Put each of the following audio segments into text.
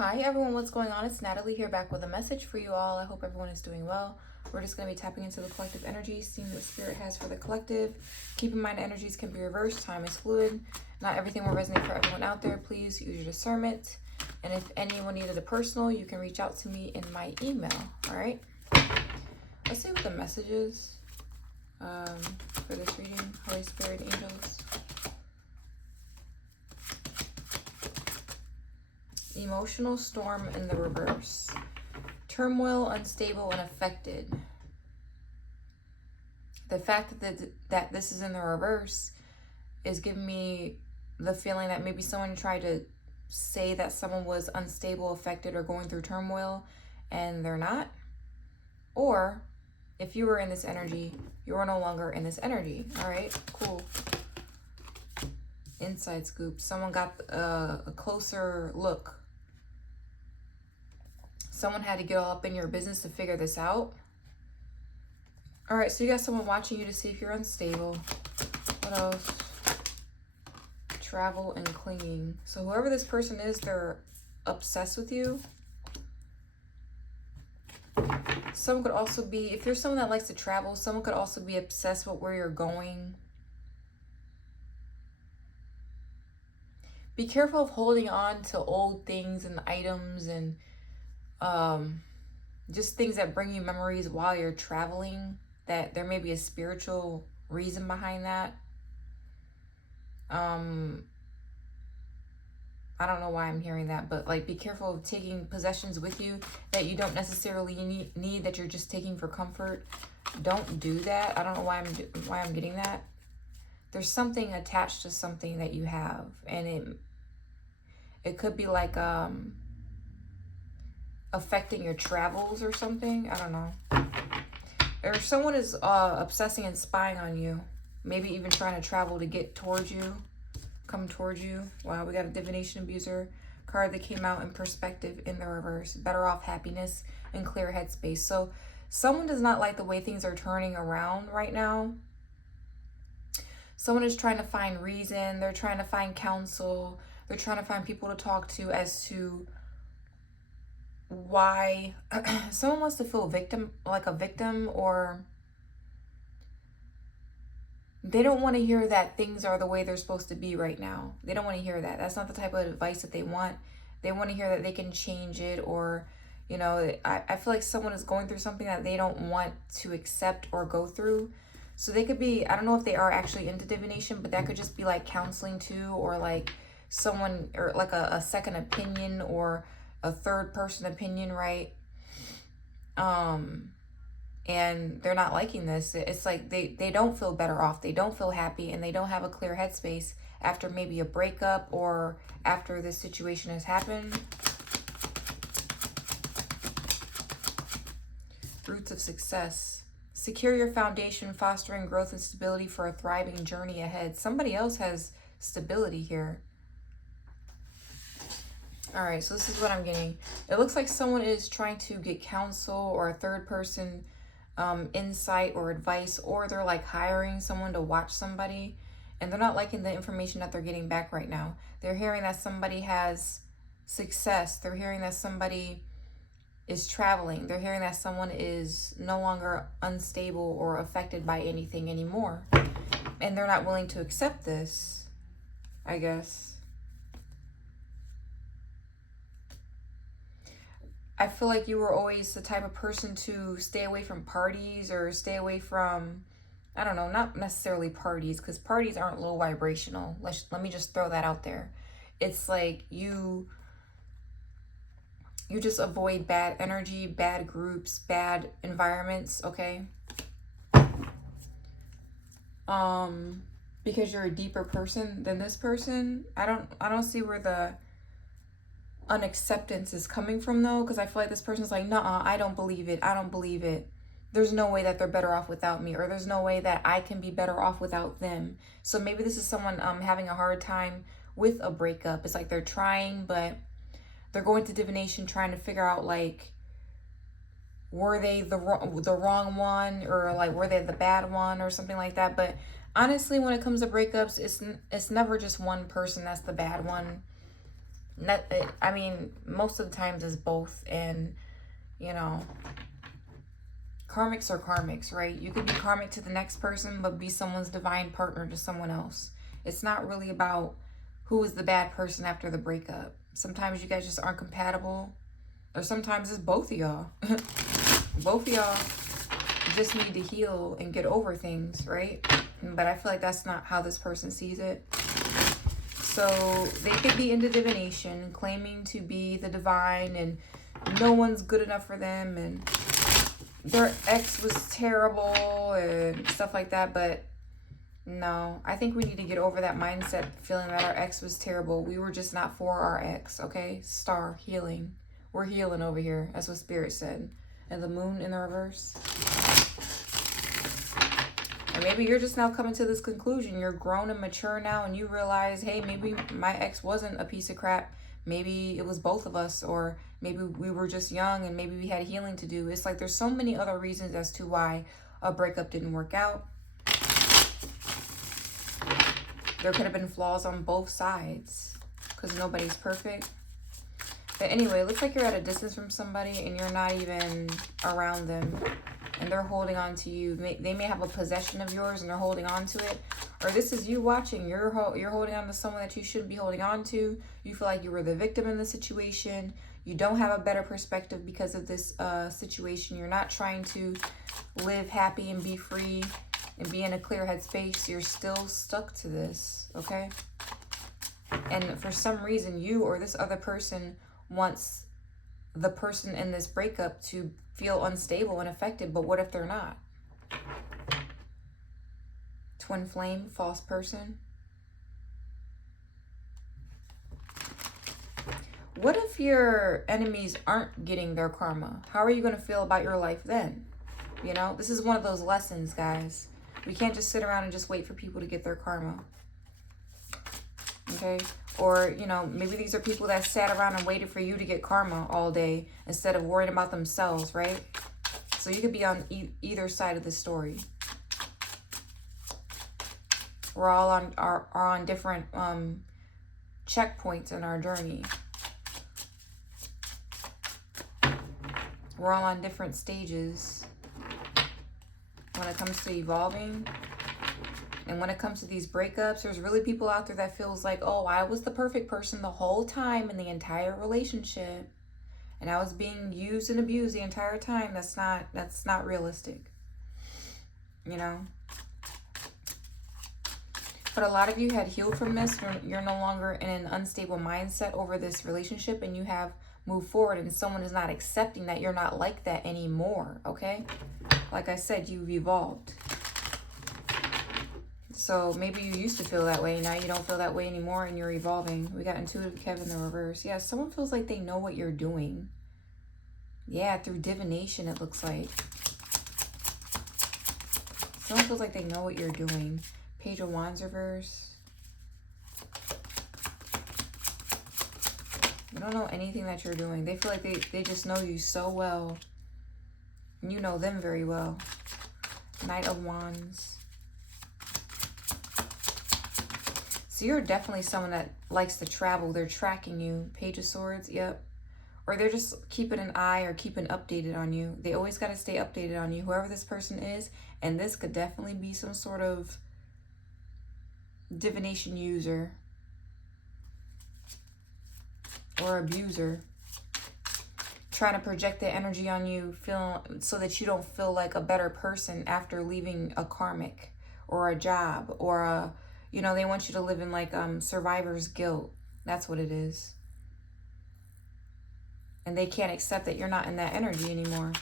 Hi everyone, what's going on? It's Natalie here, back with a message for you all. I hope everyone is doing well. We're just going to be tapping into the collective energy, seeing what spirit has for the collective. Keep in mind, energies can be reversed. Time is fluid. Not everything will resonate for everyone out there. Please use your discernment. And if anyone needed a personal, you can reach out to me in my email. All right. Let's see what the message is for this reading. Holy Spirit, angels. Emotional storm in the reverse. Turmoil, unstable, and affected. The fact that this is in the reverse is giving me the feeling that maybe someone tried to say that someone was unstable, affected, or going through turmoil, and they're not. Or if you were in this energy, you are no longer in this energy. All right, cool. Inside scoop. Someone got a closer look. Someone had to get all up in your business to figure this out. All right, so you got someone watching you to see if you're unstable. What else? Travel and clinging. So whoever this person is, they're obsessed with you. Someone could also be, if you're someone that likes to travel, someone could also be obsessed with where you're going. Be careful of holding on to old things and items and just things that bring you memories while you're traveling, that there may be a spiritual reason behind that. I don't know why I'm hearing that, but like, be careful of taking possessions with you that you don't necessarily need, that you're just taking for comfort. Don't do that. I don't know why I'm getting that. There's something attached to something that you have, and it could be like affecting your travels or something. I don't know. Or someone is obsessing and spying on you, maybe even trying to travel to get towards you, come towards you. Wow, we got a divination abuser card that came out in perspective in the reverse. Better off, happiness, and clear headspace. So someone does not like the way things are turning around right now. Someone is trying to find reason. They're trying to find counsel. They're trying to find people to talk to as to why. Someone wants to feel like a victim, or they don't want to hear that things are the way they're supposed to be right now. They don't want to hear that. That's not the type of advice that they want. They want to hear that they can change it, or, you know, I feel like someone is going through something that they don't want to accept or go through. So they could be, I don't know if they are actually into divination, but that could just be like counseling too, or like someone, or like a second opinion, or a third person opinion, right? And they're not liking this. It's like they don't feel better off. They don't feel happy, and they don't have a clear headspace after maybe a breakup or after this situation has happened. Roots of success. Secure your foundation, fostering growth and stability for a thriving journey ahead. Somebody else has stability here. All right, so this is what I'm getting. It looks like someone is trying to get counsel or a third person insight or advice, or they're like hiring someone to watch somebody, and they're not liking the information that they're getting back right now. They're hearing that somebody has success. They're hearing that somebody is traveling. They're hearing that someone is no longer unstable or affected by anything anymore. And they're not willing to accept this, I guess. I feel like you were always the type of person to stay away from parties, or stay away from, I don't know, not necessarily parties, because parties aren't low vibrational. Let me just throw that out there. It's like you just avoid bad energy, bad groups, bad environments, okay? Because you're a deeper person than this person. I don't see where the unacceptance is coming from, though, because I feel like this person's like, nuh-uh, I don't believe it. I don't believe it. There's no way that they're better off without me, or there's no way that I can be better off without them. So maybe this is someone having a hard time with a breakup. It's like they're trying, but they're going to divination trying to figure out, like, were they the wrong one, or like were they the bad one, or something like that. But honestly, when it comes to breakups, it's never just one person that's the bad one. Not, I mean, most of the times it's both. And, you know, karmics are karmics, right? You could be karmic to the next person, but be someone's divine partner to someone else. It's not really about who was the bad person after the breakup. Sometimes you guys just aren't compatible, or sometimes it's both of y'all. Both of y'all just need to heal and get over things, right? But I feel like that's not how this person sees it. So they could be into divination, claiming to be the divine, and no one's good enough for them, and their ex was terrible and stuff like that. But no, I think we need to get over that mindset, feeling that our ex was terrible. We were just not for our ex, okay? Star, healing. We're healing over here. That's what Spirit said. And the moon in the reverse. And maybe you're just now coming to this conclusion. You're grown and mature now, and you realize, hey, maybe my ex wasn't a piece of crap. Maybe it was both of us, or maybe we were just young and maybe we had healing to do. It's like there's so many other reasons as to why a breakup didn't work out. There could have been flaws on both sides because nobody's perfect. But anyway, it looks like you're at a distance from somebody and you're not even around them. And they're holding on to you. They may have a possession of yours and they're holding on to it. Or this is you watching. You're holding on to someone that you shouldn't be holding on to. You feel like you were the victim in the situation. You don't have a better perspective because of this situation. You're not trying to live happy and be free and be in a clear head space. You're still stuck to this, okay? And for some reason, you or this other person wants the person in this breakup to feel unstable and affected, but what if they're not? Twin flame, false person. What if your enemies aren't getting their karma? How are you going to feel about your life then? You know, this is one of those lessons, guys. We can't just sit around and just wait for people to get their karma. Okay? Or, you know, maybe these are people that sat around and waited for you to get karma all day instead of worrying about themselves, right? So you could be on either side of the story. We're all are on different checkpoints in our journey. We're all on different stages when it comes to evolving. And when it comes to these breakups, there's really people out there that feels like, oh, I was the perfect person the whole time in the entire relationship. And I was being used and abused the entire time. That's not realistic. You know? But a lot of you had healed from this. You're no longer in an unstable mindset over this relationship, and you have moved forward, and someone is not accepting that you're not like that anymore, okay? Like I said, you've evolved. So maybe you used to feel that way. Now you don't feel that way anymore, and you're evolving. We got intuitive Kev in the reverse. Yeah, someone feels like they know what you're doing. Yeah, through divination, it looks like. Someone feels like they know what you're doing. Page of Wands reverse. They don't know anything that you're doing. They feel like they just know you so well. And you know them very well. Knight of Wands. So you're definitely someone that likes to travel. They're tracking you. Page of Swords, yep. Or they're just keeping an eye or keeping updated on you. They always got to stay updated on you, whoever this person is. And this could definitely be some sort of divination user or abuser, trying to project their energy on you, so that you don't feel like a better person after leaving a karmic or a job or a, you know, they want you to live in like survivor's guilt. That's what it is. And they can't accept that you're not in that energy anymore.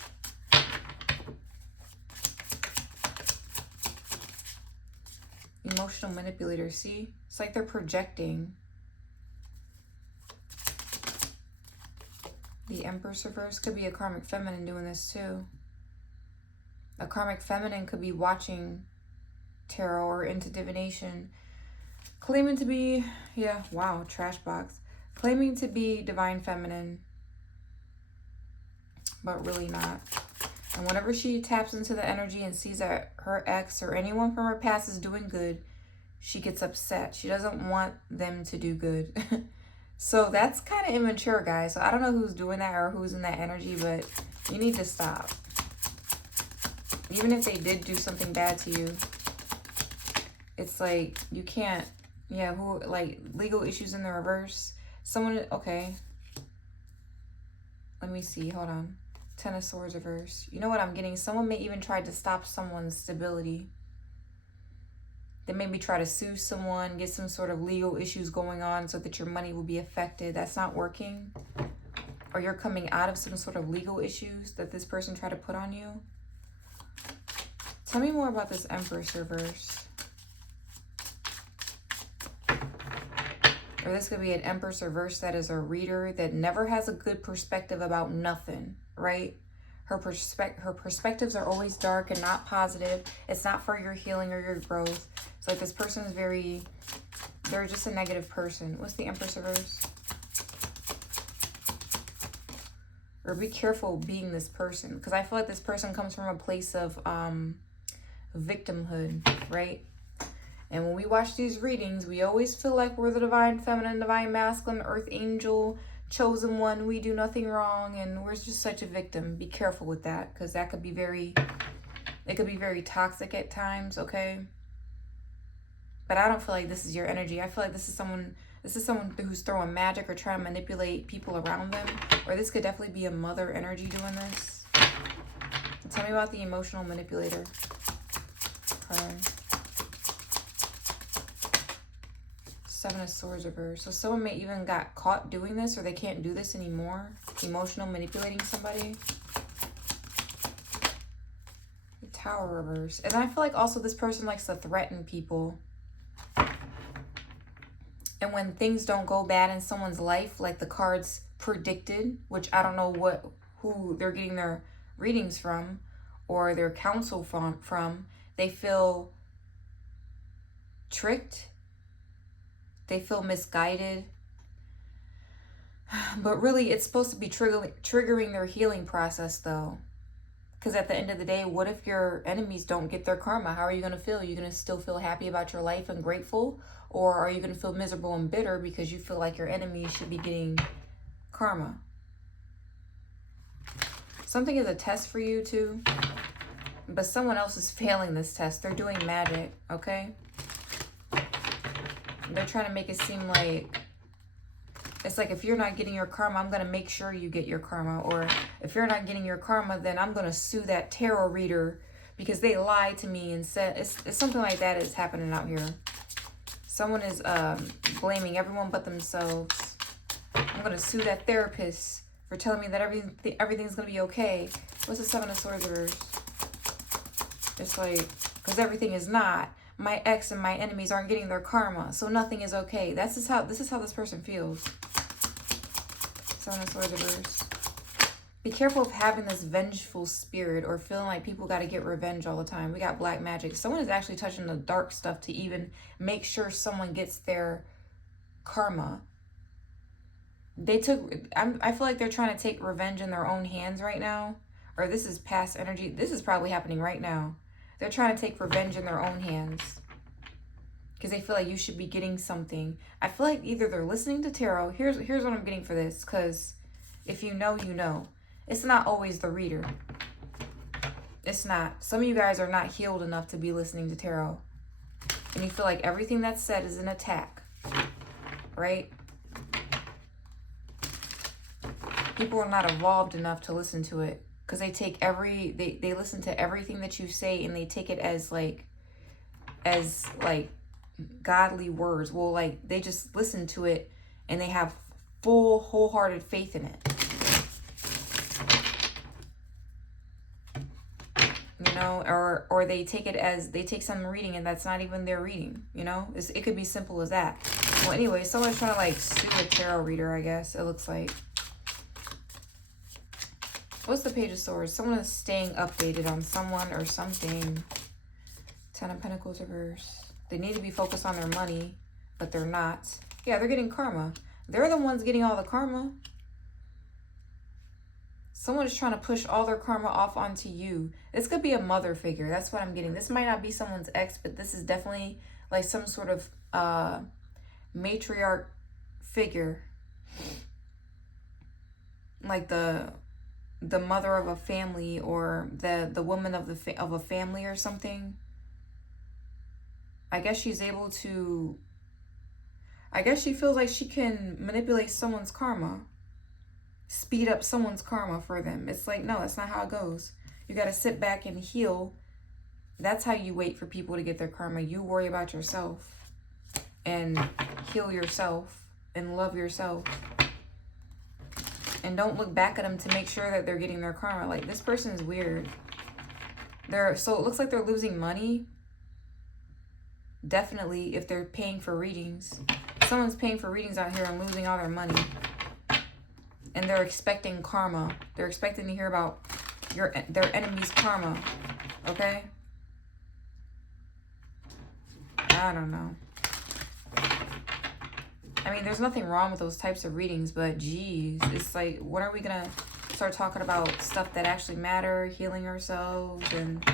Emotional manipulator, see? It's like they're projecting. The Empress reverse could be a karmic feminine doing this too. A karmic feminine could be watching tarot or into divination, claiming to be, yeah, wow, trash box. Claiming to be divine feminine, but really not. And whenever she taps into the energy and sees that her ex or anyone from her past is doing good, she gets upset. She doesn't want them to do good. So that's kind of immature, guys. So I don't know who's doing that or who's in that energy, but you need to stop. Even if they did do something bad to you, it's like you can't, yeah, who, like, legal issues in the reverse. Someone, okay. Let me see, hold on. Ten of Swords reverse. You know what I'm getting? Someone may even try to stop someone's stability. They maybe try to sue someone, get some sort of legal issues going on so that your money will be affected. That's not working. Or you're coming out of some sort of legal issues that this person tried to put on you. Tell me more about this Empress reverse. Or this could be an Empress reverse that is a reader that never has a good perspective about nothing, right? Her perspectives are always dark and not positive. It's not for your healing or your growth. It's like this person is they're just a negative person. What's the Empress reverse? Or be careful being this person, because I feel like this person comes from a place of victimhood, right? And when we watch these readings, we always feel like we're the divine feminine, divine masculine, earth angel, chosen one. We do nothing wrong, and we're just such a victim. Be careful with that, because that could be it could be very toxic at times, okay? But I don't feel like this is your energy. I feel like this is someone who's throwing magic or trying to manipulate people around them. Or this could definitely be a mother energy doing this. Tell me about the emotional manipulator. Okay. Seven of Swords reverse. So someone may even got caught doing this, or they can't do this anymore. Emotional manipulating somebody. The Tower reverse. And I feel like also this person likes to threaten people. And when things don't go bad in someone's life, like the cards predicted, which I don't know who they're getting their readings from or their counsel from, they feel tricked. They feel misguided. But really, it's supposed to be triggering their healing process, though. Because at the end of the day, what if your enemies don't get their karma? How are you going to feel? Are you going to still feel happy about your life and grateful? Or are you going to feel miserable and bitter because you feel like your enemies should be getting karma? Something is a test for you, too. But someone else is failing this test. They're doing magic, okay? They're trying to make it seem like it's like, if you're not getting your karma, I'm going to make sure you get your karma. Or if you're not getting your karma, then I'm going to sue that tarot reader because they lied to me and said, it's something like that is happening out here. Someone is blaming everyone but themselves. I'm going to sue that therapist for telling me that everything's going to be okay. What's the Seven of Swords reverse? It's like, because everything is not. My ex and my enemies aren't getting their karma, so nothing is okay. This is how this person feels. Seven of Swords reverse. Be careful of having this vengeful spirit or feeling like people got to get revenge all the time. We got black magic. Someone is actually touching the dark stuff to even make sure someone gets their karma. I feel like they're trying to take revenge in their own hands right now. Or this is past energy. This is probably happening right now. They're trying to take revenge in their own hands because they feel like you should be getting something. I feel like either they're listening to tarot. Here's what I'm getting for this, because if you know, you know. It's not always the reader. It's not. Some of you guys are not healed enough to be listening to tarot. And you feel like everything that's said is an attack, right? People are not evolved enough to listen to it. Because they take they listen to everything that you say and they take it as godly words. Well, like, they just listen to it and they have full, wholehearted faith in it. You know, or they take it as, they take some reading and that's not even their reading, you know? It could be simple as that. Well, anyway, someone's trying to, like, sue a tarot reader, I guess, it looks like. What's the Page of Swords? Someone is staying updated on someone or something. Ten of Pentacles reverse. They need to be focused on their money, but they're not. Yeah, they're getting karma. They're the ones getting all the karma. Someone is trying to push all their karma off onto you. This could be a mother figure. That's what I'm getting. This might not be someone's ex, but this is definitely like some sort of matriarch figure. like the mother of a family, or the woman of a family or something. I guess she's able to, I guess she feels like she can manipulate someone's karma, speed up someone's karma for them. It's like, no, that's not how it goes. You got to sit back and heal. That's how you wait for people to get their karma. You worry about yourself and heal yourself and love yourself. And don't look back at them to make sure that they're getting their karma. Like, this person is weird. So it looks like they're losing money. Definitely, if they're paying for readings. Someone's paying for readings out here and losing all their money. And they're expecting karma. They're expecting to hear about their enemy's karma. Okay? I don't know. I mean, there's nothing wrong with those types of readings, but geez, it's like, when are we gonna start talking about stuff that actually matter, healing ourselves and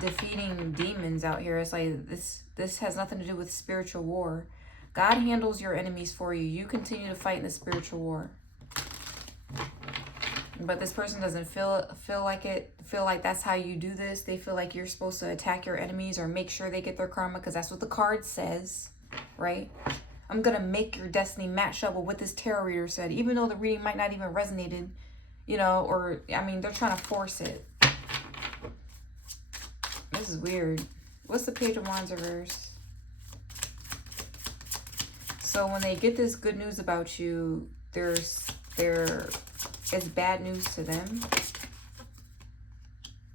defeating demons out here? It's like, this has nothing to do with spiritual war. God handles your enemies for you. You continue to fight in the spiritual war. But this person doesn't feel like that's how you do this. They feel like you're supposed to attack your enemies or make sure they get their karma, because that's what the card says, right? I'm gonna make your destiny match up with what this tarot reader said, even though the reading might not even resonated, you know, or, I mean, they're trying to force it. This is weird. What's the Page of Wands reverse? So when they get this good news about you, it's bad news to them.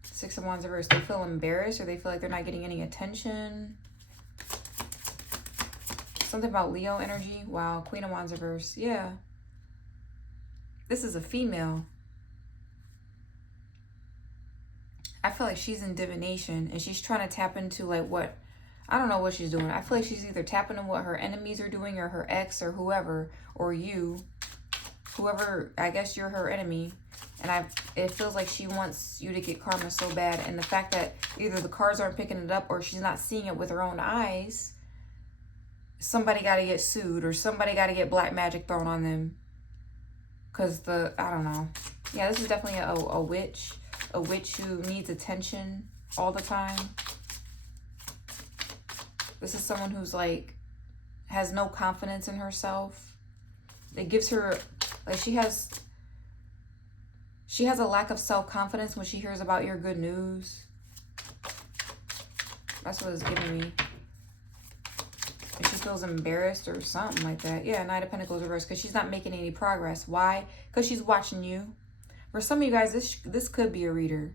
Six of Wands reverse. They feel embarrassed, or they feel like they're not getting any attention. Something about Leo energy. Wow. Queen of Wands reverse. Yeah. This is a female. I feel like she's in divination, and she's trying to tap into, like, what, I don't know what she's doing. I feel like she's either tapping into what her enemies are doing, or her ex, or whoever, or you. Whoever, I guess you're her enemy. And it feels like she wants you to get karma so bad. And the fact that either the cards aren't picking it up, or she's not seeing it with her own eyes, somebody got to get sued, or somebody got to get black magic thrown on them. Because I don't know. Yeah, this is definitely a witch. A witch who needs attention all the time. This is someone who's, like, has no confidence in herself. It gives her, like, she has a lack of self-confidence when she hears about your good news. That's what it's giving me. And she feels embarrassed or something like that. Yeah, Knight of Pentacles reversed, because she's not making any progress. Why? Because she's watching you. For some of you guys, this could be a reader.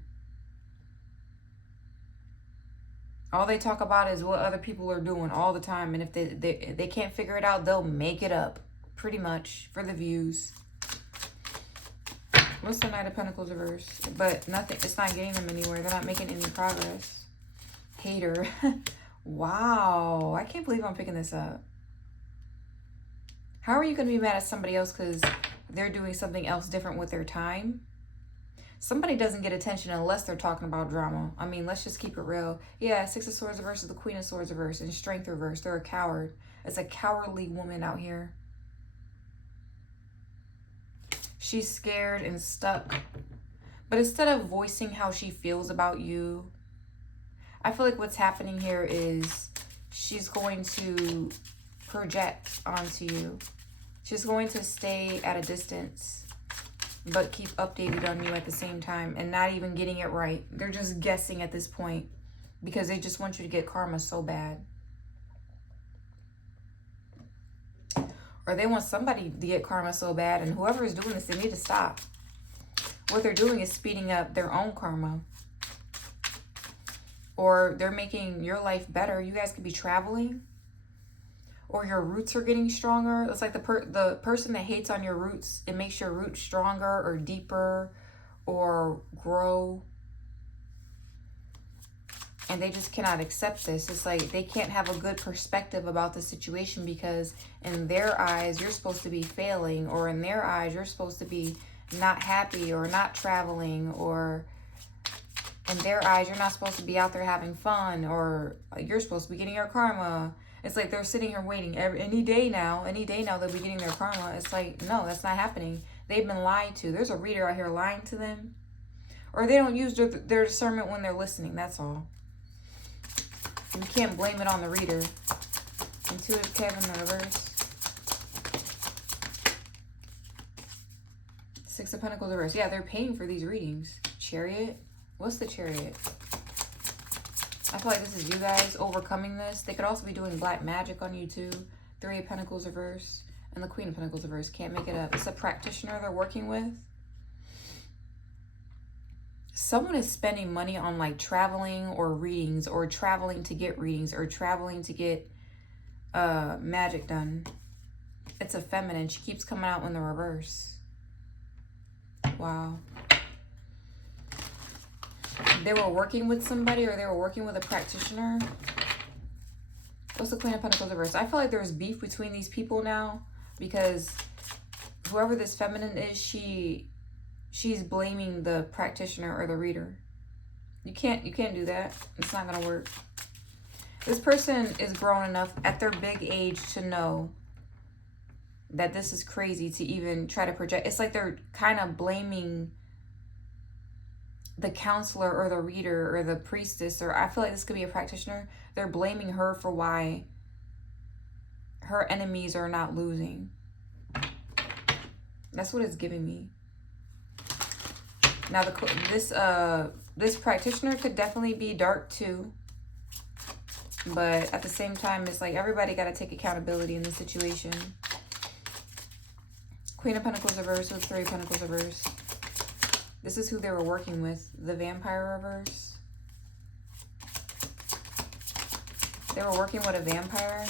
All they talk about is what other people are doing all the time. And if they can't figure it out, they'll make it up. Pretty much. For the views. What's the Knight of Pentacles reverse? But nothing. It's not getting them anywhere. They're not making any progress. Hater. Wow. I can't believe I'm picking this up. How are you going to be mad at somebody else because they're doing something else different with their time? Somebody doesn't get attention unless they're talking about drama. I mean, let's just keep it real. Yeah, Six of Swords reverse is the Queen of Swords reverse, and Strength reverse. They're a coward. It's a cowardly woman out here. She's scared and stuck. But instead of voicing how she feels about you, I feel like what's happening here is she's going to project onto you. She's going to stay at a distance, but keep updated on you at the same time, and not even getting it right. They're just guessing at this point because they just want you to get karma so bad. Or they want somebody to get karma so bad, and whoever is doing this, they need to stop. What they're doing is speeding up their own karma. Or they're making your life better. You guys could be traveling. Or your roots are getting stronger. It's like the person that hates on your roots, it makes your roots stronger or deeper or grow. And they just cannot accept this. It's like they can't have a good perspective about the situation because in their eyes, you're supposed to be failing. Or in their eyes, you're supposed to be not happy or not traveling. Or in their eyes, you're not supposed to be out there having fun. Or you're supposed to be getting your karma. It's like they're sitting here waiting any day now they'll be getting their karma. It's like, no, that's not happening. They've been lied to. There's a reader out here lying to them. Or they don't use their discernment when they're listening. That's all. You can't blame it on the reader. Intuitive Kevin in the reverse. Six of Pentacles reverse. Yeah, they're paying for these readings. Chariot. What's the Chariot? I feel like this is you guys overcoming this. They could also be doing black magic on you too. Three of Pentacles reverse. And the Queen of Pentacles reverse. Can't make it up. It's a practitioner they're working with. Someone is spending money on like traveling or readings, or traveling to get readings, or traveling to get magic done. It's a feminine. She keeps coming out in the reverse. Wow. They were working with somebody, or they were working with a practitioner. What's the Queen of Pentacles reverse? I feel like there's beef between these people now, because whoever this feminine is, she's blaming the practitioner or the reader. You can't do that. It's not gonna work. This person is grown enough at their big age to know that this is crazy to even try to project. It's like they're kind of blaming the counselor or the reader or the priestess, or I feel like this could be a practitioner. They're blaming her for why her enemies are not losing. That's what it's giving me. Now this practitioner could definitely be dark too. But at the same time, it's like everybody got to take accountability in this situation. Queen of Pentacles reverse with Three of Pentacles reverse. This is who they were working with. The Vampire reverse. They were working with a vampire.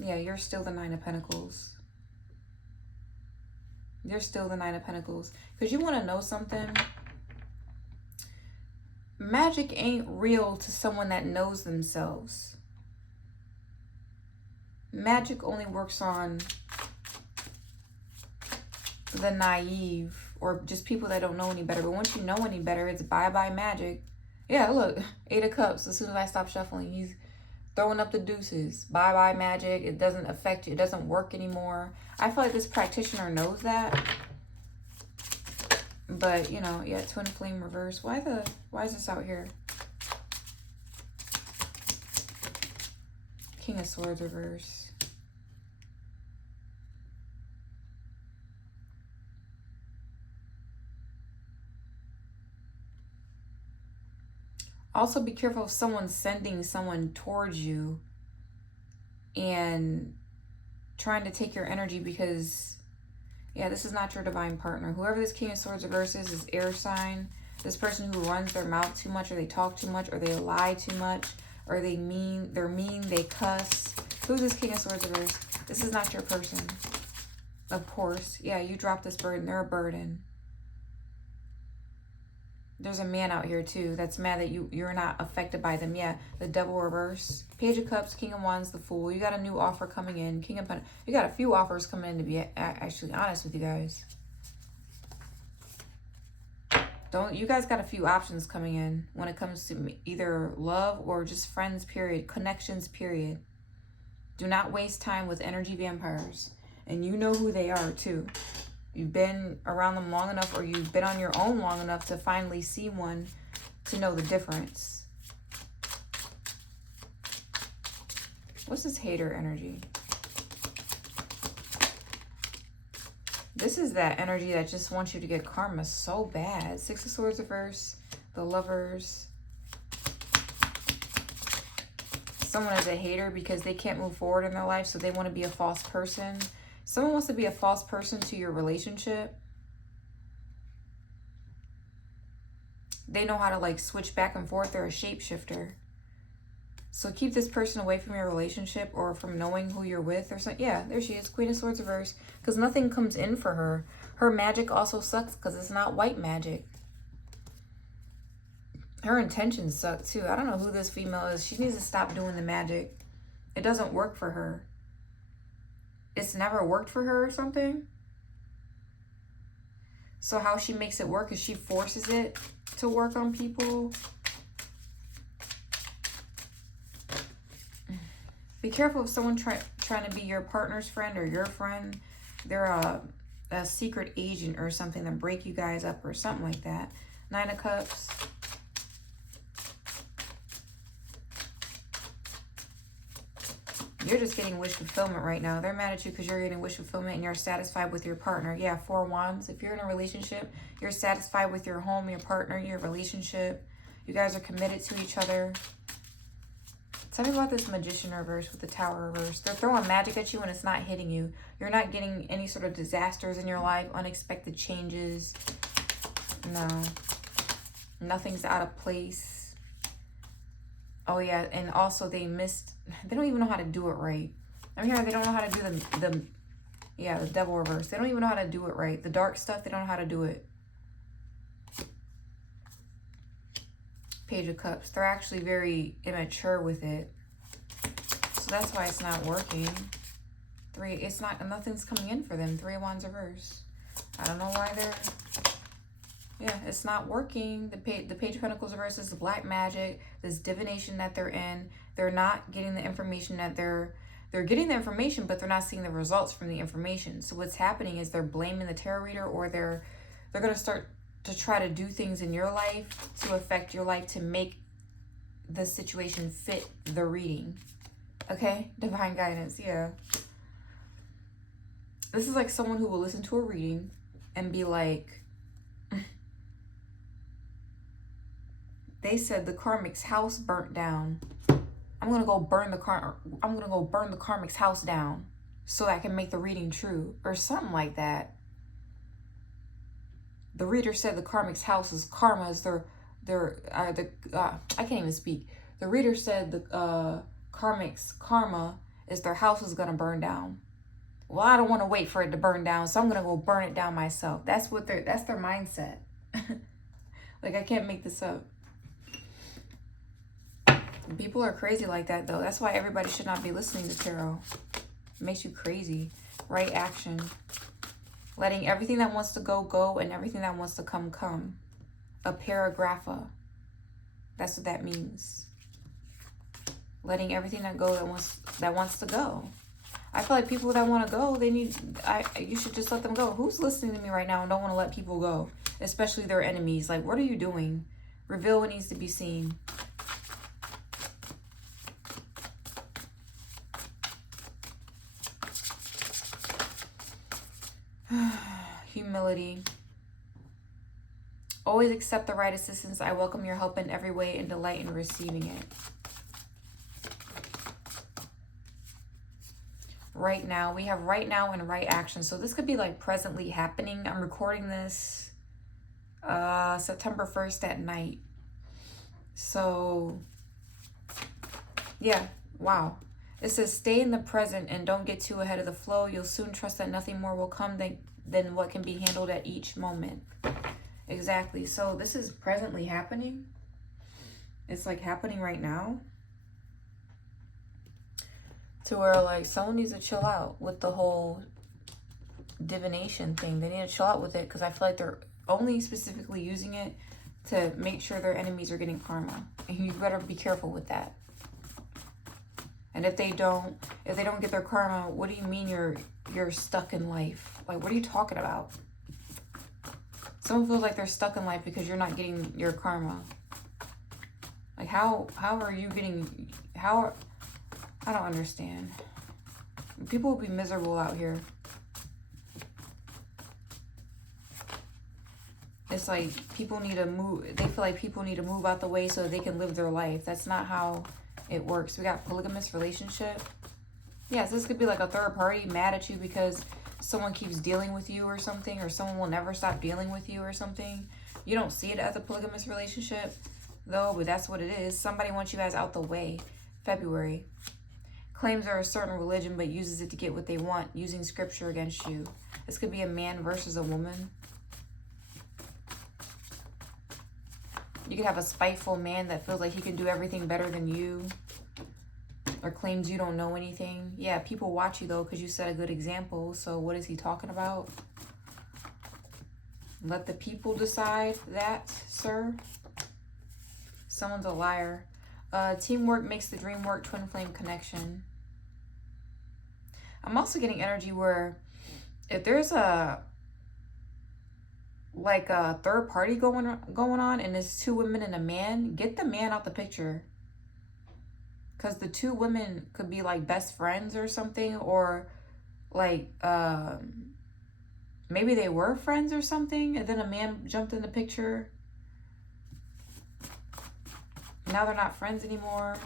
Yeah, you're still the Nine of Pentacles. You're still the Nine of Pentacles. Because you want to know something. Magic ain't real to someone that knows themselves. Magic only works on the naive, or just people that don't know any better. But once you know any better, it's bye-bye magic. Yeah, look, Eight of Cups. As soon as I stop shuffling, he's throwing up the deuces. Bye-bye magic. It doesn't affect you. It doesn't work anymore. I feel like this practitioner knows that. But, you know, yeah, Twin Flame reverse. Why is this out here? King of Swords reverse. Also be careful if someone's sending someone towards you and trying to take your energy, because yeah, this is not your divine partner. Whoever this King of Swords reverse is air sign. This person who runs their mouth too much, or they talk too much, or they lie too much, or they're mean, they cuss. Who's this King of Swords reverse? This is not your person. Of course. Yeah, you drop this burden. They're a burden. There's a man out here too that's mad that you're not affected by them. Yeah, the Devil reverse. Page of Cups, King of Wands, the Fool. You got a new offer coming in. King of Pentacles. You got a few offers coming in, to be actually honest with you guys. You guys got a few options coming in when it comes to either love or just friends, period. Connections, period. Do not waste time with energy vampires. And you know who they are too. You've been around them long enough, or you've been on your own long enough to finally see one to know the difference. What's this hater energy? This is that energy that just wants you to get karma so bad. Six of Swords reverse, the Lovers. Someone is a hater because they can't move forward in their life, so they want to be a false person. Someone wants to be a false person to your relationship. They know how to like switch back and forth. They're a shapeshifter. So keep this person away from your relationship, or from knowing who you're with or something. Yeah, there she is. Queen of Swords reverse. Because nothing comes in for her. Her magic also sucks because it's not white magic. Her intentions suck too. I don't know who this female is. She needs to stop doing the magic. It doesn't work for her. It's never worked for her or something. So how she makes it work is she forces it to work on people. Be careful of someone trying to be your partner's friend or your friend. They're a secret agent or something to break you guys up or something like that. 9 of Cups. You're just getting wish fulfillment right now. They're mad at you because you're getting wish fulfillment and you're satisfied with your partner. Yeah, 4 Wands. If you're in a relationship, you're satisfied with your home, your partner, your relationship. You guys are committed to each other. Tell me about this Magician reverse with the Tower reverse. They're throwing magic at you and it's not hitting you. You're not getting any sort of disasters in your life, unexpected changes. No. Nothing's out of place. Oh, yeah. And also they don't even know how to do it right. I'm hearing they don't know how to do the Devil reverse. They don't even know how to do it right. The dark stuff, they don't know how to do it. Page of Cups. They're actually very immature with it. So that's why it's not working. Nothing's coming in for them. 3 of Wands reverse. I don't know why it's not working. The Page of Pentacles reverse is the black magic, this divination that they're in. They're not getting the information that they're getting the information, but they're not seeing the results from the information. So what's happening is they're blaming the tarot reader, or they're going to start to try to do things in your life to affect your life to make the situation fit the reading. Okay? Divine guidance, yeah. This is like someone who will listen to a reading and be like, they said the karmic's house burnt down. I'm gonna go burn the karmic's house down so I can make the reading true, or something like that. The reader said the karmic's house is karma, is I can't even speak. The reader said the karmic's karma is their house is gonna burn down. Well, I don't want to wait for it to burn down, so I'm gonna go burn it down myself. That's their mindset. Like, I can't make this up. People are crazy like that, though. That's why everybody should not be listening to tarot. It makes you crazy. Right action. Letting everything that wants to go, go, and everything that wants to come, come. A paragrapha. That's what that means. Letting everything that go that wants to go. I feel like people that want to go, you should just let them go. Who's listening to me right now and don't want to let people go? Especially their enemies. Like, what are you doing? Reveal what needs to be seen. Humility. Always accept the right assistance. I welcome your help in every way and delight in receiving it. Right now. We have right now and right action. So this could be like presently happening. I'm recording this September 1st at night. So yeah, wow. It says stay in the present and don't get too ahead of the flow. You'll soon trust that nothing more will come than what can be handled at each moment. Exactly. So this is presently happening. It's like happening right now. To where like someone needs to chill out with the whole divination thing. They need to chill out with it because I feel like they're only specifically using it to make sure their enemies are getting karma. And you better be careful with that. And if they don't get their karma, what do you mean you're stuck in life? Like, what are you talking about? Someone feels like they're stuck in life because you're not getting your karma. Like, how are you getting, I don't understand. People will be miserable out here. It's like people need to move. They feel like people need to move out the way so that they can live their life. That's not how it works. We got polygamous relationship. Yes, this could be like a third party mad at you because someone keeps dealing with you or something, or someone will never stop dealing with you or something. You don't see it as a polygamous relationship, though, but that's what it is. Somebody wants you guys out the way. February. Claims are a certain religion, but uses it to get what they want, using scripture against you. This could be a man versus a woman. You could have a spiteful man that feels like he can do everything better than you, or claims you don't know anything. Yeah, people watch you, though, because you set a good example. So what is he talking about? Let the people decide that, sir. Someone's a liar. Teamwork makes the dream work. Twin flame connection. I'm also getting energy where if there's a like a third party going on and it's 2 women and a man, get the man out the picture. Because the 2 women could be like best friends or something, or like maybe they were friends or something, and then a man jumped in the picture. Now they're not friends anymore.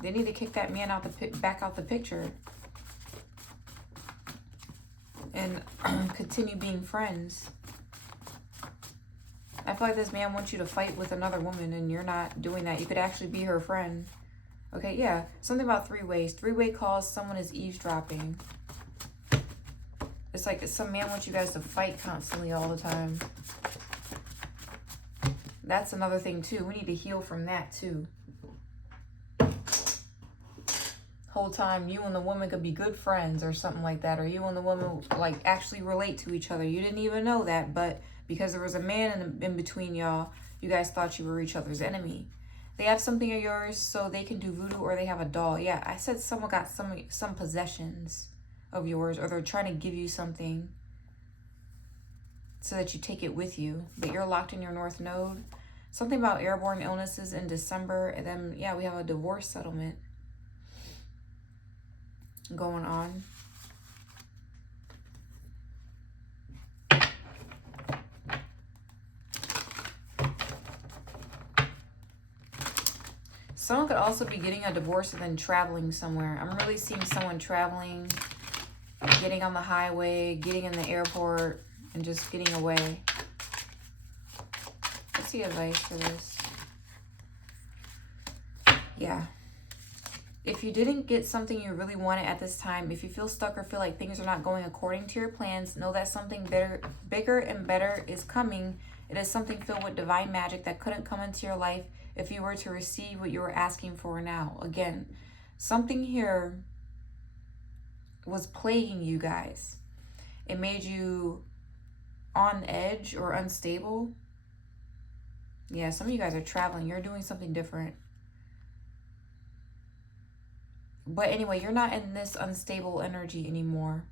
They need to kick that man back out the picture and continue being friends. I feel like this man wants you to fight with another woman and you're not doing that. You could actually be her friend. Okay, yeah. Something about 3 ways. 3-way calls, someone is eavesdropping. It's like some man wants you guys to fight constantly all the time. That's another thing too. We need to heal from that too. Whole time you and the woman could be good friends or something like that, or you and the woman like actually relate to each other. You didn't even know that, but because there was a man in between y'all, you guys thought you were each other's enemy. They have something of yours so they can do voodoo, or they have a doll. Yeah, I said someone got some possessions of yours, or they're trying to give you something so that you take it with you, but you're locked in your North Node. Something about airborne illnesses in December, and then yeah, we have a divorce settlement going on. Someone could also be getting a divorce and then traveling somewhere. I'm really seeing someone traveling, getting on the highway, getting in the airport, and just getting away. What's the advice for this? Yeah. If you didn't get something you really wanted at this time, if you feel stuck or feel like things are not going according to your plans, know that something bigger and better is coming. It is something filled with divine magic that couldn't come into your life if you were to receive what you were asking for now. Again, something here was plaguing you guys. It made you on edge or unstable. Yeah, some of you guys are traveling. You're doing something different. But anyway, you're not in this unstable energy anymore.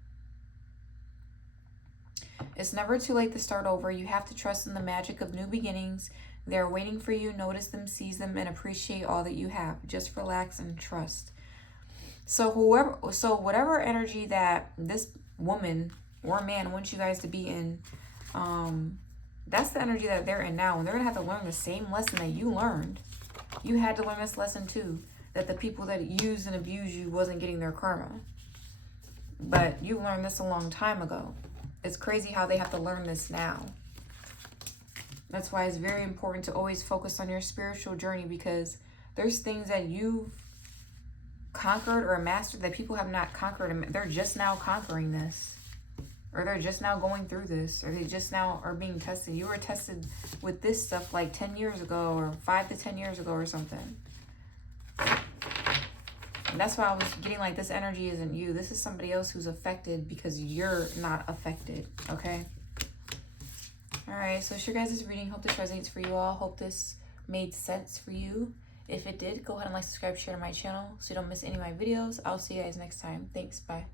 It's never too late to start over. You have to trust in the magic of new beginnings. They're waiting for you. Notice them, seize them, and appreciate all that you have. Just relax and trust. So whatever energy that this woman or man wants you guys to be in, that's the energy that they're in now. And they're going to have to learn the same lesson that you learned. You had to learn this lesson too. That the people that use and abuse you wasn't getting their karma. But you learned this a long time ago. It's crazy how they have to learn this now. That's why it's very important to always focus on your spiritual journey, because there's things that you've conquered or mastered that people have not conquered, and they're just now conquering this. Or they're just now going through this, or they just now are being tested. You were tested with this stuff like 10 years ago, or 5 to 10 years ago or something. And that's why I was getting like this energy isn't you. This is somebody else who's affected because you're not affected, okay? All right, so it's your guys' reading. Hope this resonates for you all. Hope this made sense for you. If it did, go ahead and like, subscribe, share to my channel so you don't miss any of my videos. I'll see you guys next time. Thanks, bye.